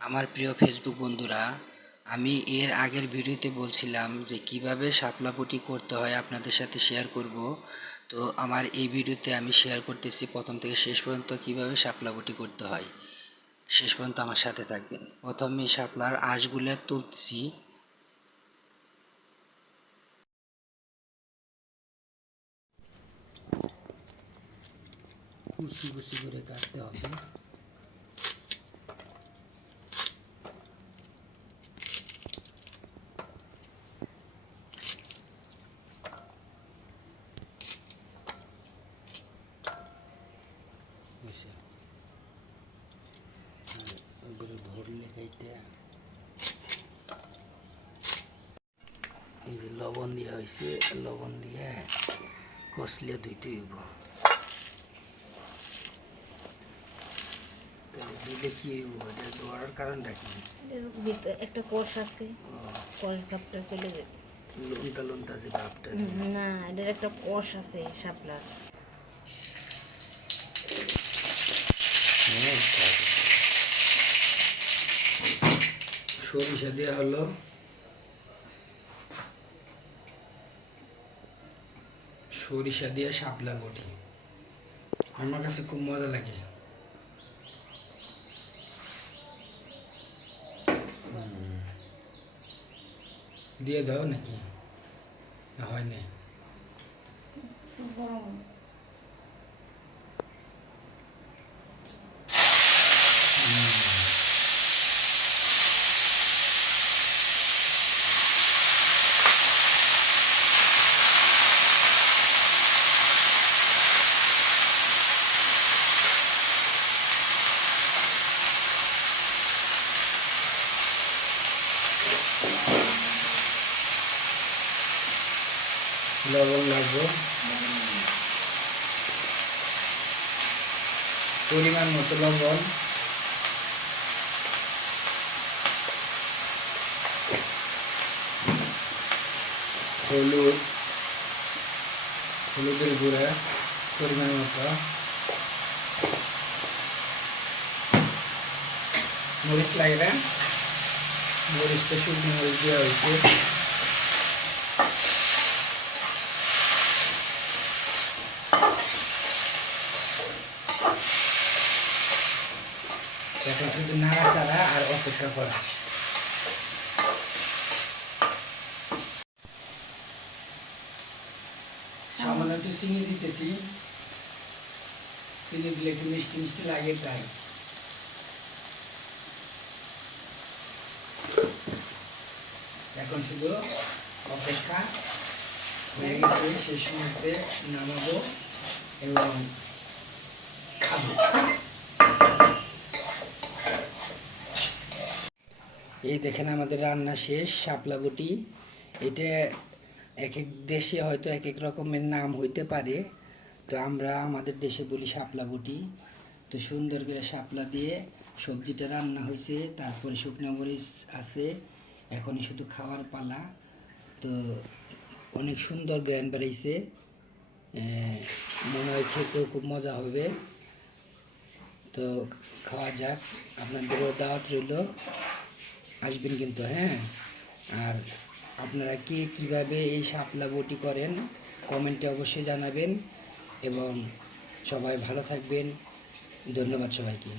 আমার প্রিয় ফেসবুক বন্ধুরা, আমি এর আগের ভিডিওতে বলছিলাম যে কিভাবে শাপলা পুঁটি করতে হয় আপনাদের সাথে শেয়ার করব। তো আমার এই ভিডিওতে আমি শেয়ার করতেছি প্রথম থেকে শেষ পর্যন্ত কিভাবে শাপলা পুঁটি করতে হয়। শেষ পর্যন্ত আমার সাথে থাকবেন। প্রথমে শাপলার আঁশগুলো তুলতেছি। কুচি কুচি করে কাটতে হবে। ধরলে খাইতে এই যে লবণ দেওয়া হয়েছে, লবণ দিয়ে কষলে ধুইতে হইব। দিলে কি হইব, এটা দেওয়ার কারণটা কি? একটা কষ আছে, কষ ভাবটা চলে যাবে। লঙ্কা লঙ্কা যে ভাবটা, না, এটার একটা কষ আছে শাপলার। সরিষা দেওয়া হলো, সরিষা দিয়ে শাপলা বটি আমার কাছে খুব মজা লাগে। দিয়ে দাও নাকি? হয় না? লবণ লাগবে পরিমাণ মতো, লবণ, হলুদ, হলুদের গুঁড়া পরিমাণ মতো, মরিচ লাগবে, মরিচটা শুকনো মরিচ দেওয়া হয়েছে, এখন শুধু নাড়াচাড়া আর অপেক্ষা করা। সামান্য একটু চিনি দিতেছি, চিনি দিলে একটু মিষ্টি মিষ্টি লাগে তাই। এখন শুধু অপেক্ষা, হয়ে গেছে, শেষ মুহূর্তে নামাবো এবং খাবো। এই দেখেন আমাদের রান্না শেষ, শাপলা বটি। এটা এক এক দেশে হয়তো এক এক রকমের নাম হইতে পারে, তো আমরা আমাদের দেশে বলি শাপলা বটি। তো সুন্দর করে শাপলা দিয়ে সবজিটা রান্না হয়েছে, তারপরে শুকনো মরিচ আছে, এখনই শুধু খাওয়ার পালা। তো অনেক সুন্দর গ্র্যান্ড বেরিয়েছে, মনে হয় খেতেও খুব মজা হবে। তো খাওয়া যাক, আপনাদেরও দাওয়াত রইল, আসবেন কিন্তু, হ্যাঁ। আর আপনারা কে কীভাবে এই শাপলা বটি করেন কমেন্টে অবশ্যই জানাবেন, এবং সবাই ভালো থাকবেন। ধন্যবাদ সবাইকে।